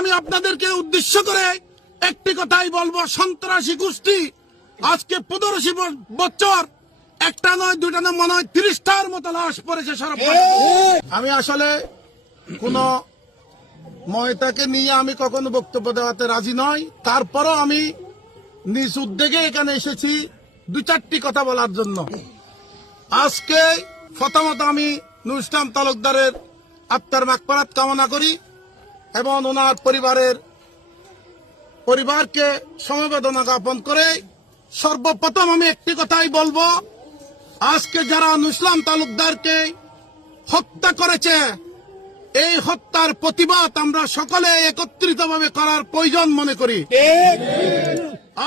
আমি আপনাদেরকে উদ্দেশ্য করে একটি কথাই বলবো, সন্ত্রাসী গোষ্ঠী আজকে 15 বছর একটা নয় দুটা নয় মনে হয় 30টার মতো লাশ পড়েছে সারা। আমি আসলে কোন ময়তাকে নিয়ে আমি কখনো বক্তব্য দেওয়াতে রাজি নয়, তারপরও আমি নিজ উদ্যোগে এখানে এসেছি 2-4টি কথা বলার জন্য। আজকে প্রথমত আমি নুরুল ইসলাম তালুকদারের আত্মার মাগফিরাত কামনা করি এবং ওনার পরিবারকে সমবেদনা জ্ঞাপন করে সর্বপ্রথম আমি একটি কথাই বলবো, আজকে যারা নুরুল ইসলাম তালুকদারকে হত্যা করেছে এই হত্যার প্রতিবাদ আমরা সকলে একত্রিতভাবে করার প্রয়োজন মনে করি।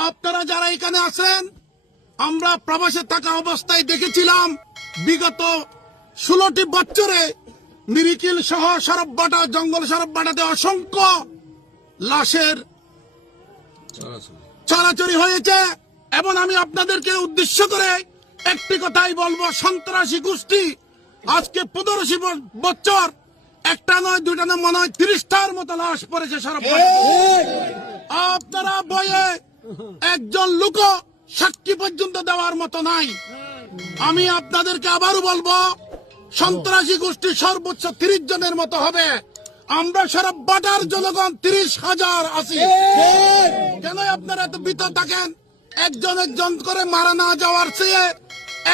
আপনারা যারা এখানে আছেন, আমরা প্রবাসে থাকা অবস্থায় দেখেছিলাম বিগত 16টি বছরে মিরিকিল সহ সরববাটা জঙ্গল সরববাটাতে অসংখ্য লাশের চলাচলি হয়েছে এবং আমি আপনাদেরকে উদ্দেশ্য করে একটি কথাই বলবো, সন্ত্রাসী গোষ্ঠী আজকে 15 বছর একটা নয় দুটা নয় মনে হয় 30টার মতো লাশ পড়েছে সারা। আপনারা বয়ে একজন লোক সাক্ষী পর্যন্ত দেওয়ার মতো নাই। আমি আপনাদেরকে আবারও বলবো, সন্ত্রাসী গোষ্ঠী সর্বোচ্চ 30 জনের মতো হবে। আমরা সারা বাটার জনগণ 30,000 আছি। কেন আপনারা এত ভীত থাকেন? একজন করে মারা না যাওয়ার চেয়ে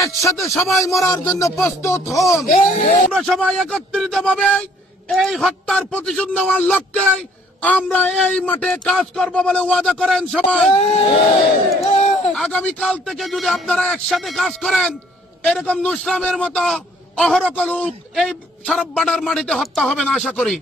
একসাথে সবাই মরার জন্য প্রস্তুত হন। আমরা সবাই একত্রিত ভাবে এই হত্যার প্রতিশোধ নেওয়ার লক্ষ্যে আমরা এই মাঠে কাজ করব বলে ওয়াদা করেন সবাই। আগামীকাল থেকে যদি আপনারা একসাথে কাজ করেন, এরকম নুরুল ইসলামের মতো অহরহ লোক এই সরববাটার মাটিতে হত্যা হবে না আশা করি।